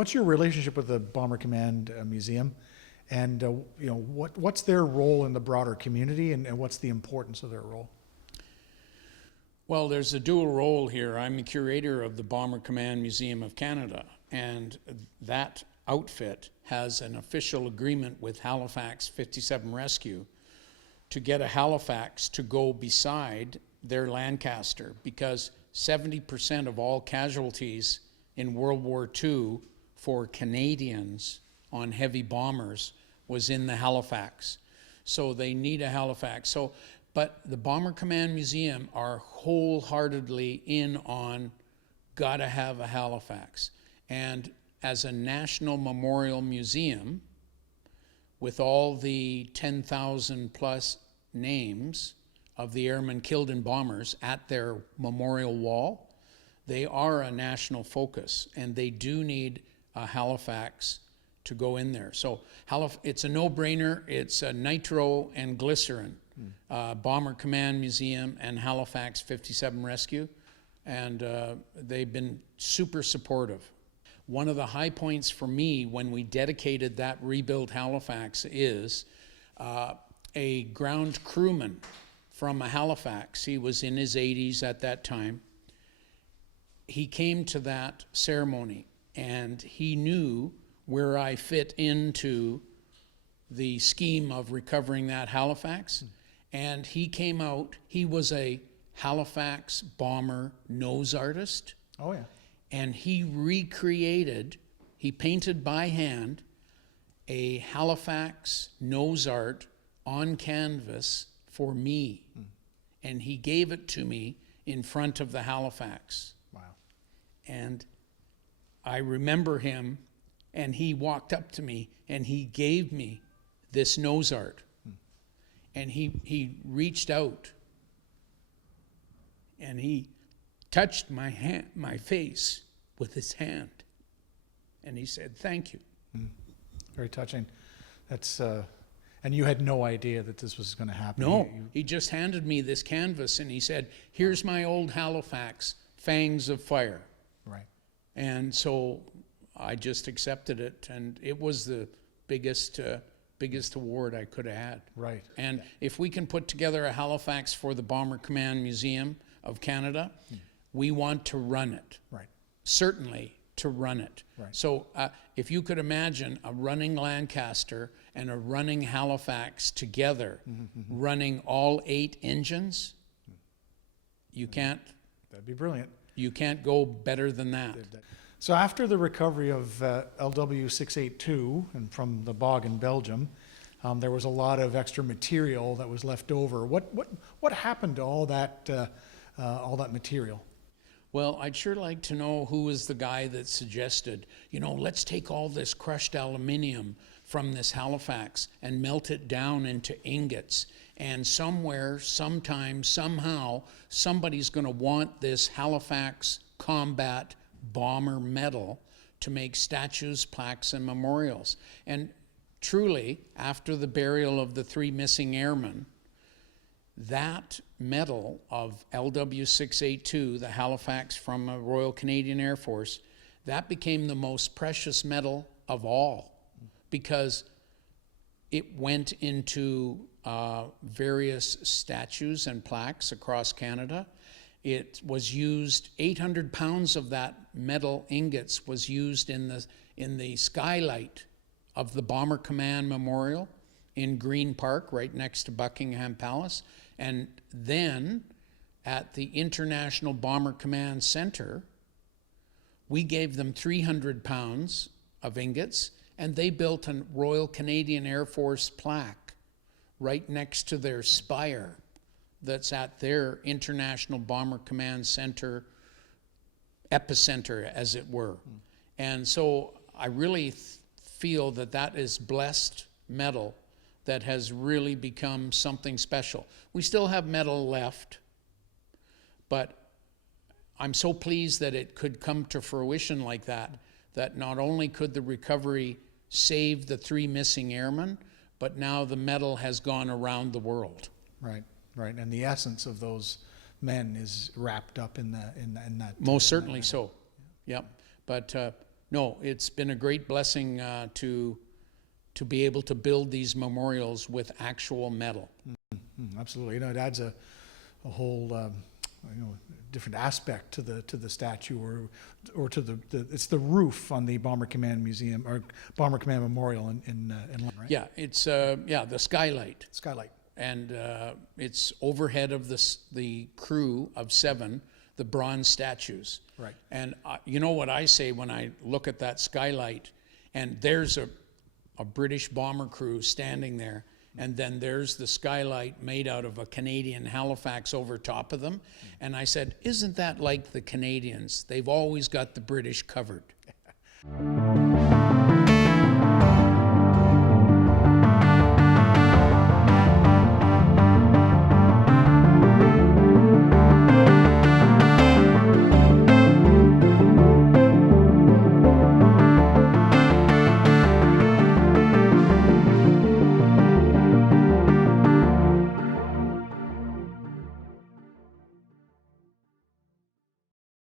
What's your relationship with the Bomber Command Museum? And what's their role in the broader community, and what's the importance of their role? Well, there's a dual role here. I'm the curator of the Bomber Command Museum of Canada, and that outfit has an official agreement with Halifax 57 Rescue to get a Halifax to go beside their Lancaster, because 70% of all casualties in World War II for Canadians on heavy bombers was in the Halifax. So they need a Halifax. But the Bomber Command Museum are wholeheartedly in on gotta have a Halifax. And as a national memorial museum, with all the 10,000 plus names of the airmen killed in bombers at their memorial wall, they are a national focus, and they do need a Halifax to go in there. So it's a no-brainer. It's a nitro and glycerin. Bomber Command Museum and Halifax 57 Rescue, and they've been super supportive. One of the high points for me when we dedicated that rebuilt Halifax is a ground crewman from a Halifax. He was in his 80s at that time. He came to that ceremony, and he knew where I fit into the scheme of recovering that Halifax. And he came out, he was a Halifax bomber nose artist. Oh, yeah. And he painted by hand a Halifax nose art on canvas for me. And he gave it to me in front of the Halifax. Wow. And I remember him, and he walked up to me and he gave me this nose art. And he reached out and he touched my face with his hand, and he said, "Thank you." Very touching. That's and you had no idea that this was going to happen. No, he just handed me this canvas and he said, "Here's my old Halifax, Fangs of Fire." Right. And so I just accepted it, and it was the biggest award I could have had. Right. And if we can put together a Halifax for the Bomber Command Museum of Canada, we want to run it. Right. Certainly to run it. Right. So if you could imagine a running Lancaster and a running Halifax together, running all 8 engines, you can't. That'd be brilliant. You can't go better than that. So after the recovery of LW682 and from the bog in Belgium, there was a lot of extra material that was left over. What happened to all that material? Well, I'd sure like to know who was the guy that suggested, let's take all this crushed aluminium from this Halifax and melt it down into ingots. And somewhere, sometime, somehow, somebody's going to want this Halifax combat bomber medal to make statues, plaques, and memorials. And truly, after the burial of the 3 missing airmen, that medal of LW682, the Halifax from the Royal Canadian Air Force, that became the most precious medal of all, because it went into various statues and plaques across Canada. It was used, 800 pounds of that metal ingots was used in the skylight of the Bomber Command Memorial in Green Park, right next to Buckingham Palace. And then at the International Bomber Command Center, we gave them 300 pounds of ingots, and they built a Royal Canadian Air Force plaque right next to their spire that's at their International Bomber Command Center epicenter, as it were. And so I really feel that that is blessed metal that has really become something special. We still have metal left, but I'm so pleased that it could come to fruition like that, that not only could the recovery save the 3 missing airmen, but now the medal has gone around the world. Right. Right, and the essence of those men is wrapped up in that. Most certainly so. Yep. But No, it's been a great blessing to be able to build these memorials with actual metal. Absolutely. You know, it adds a whole different aspect to the statue, or to the it's the roof on the Bomber Command Museum, or Bomber Command Memorial in London, right? Yeah, it's the skylight, Skylight. and it's overhead of the crew of 7, the bronze statues. Right. And you know what I say when I look at that skylight, and there's a British bomber crew standing there, and then there's the skylight made out of a Canadian Halifax over top of them. And I said, isn't that like the Canadians? They've always got the British covered.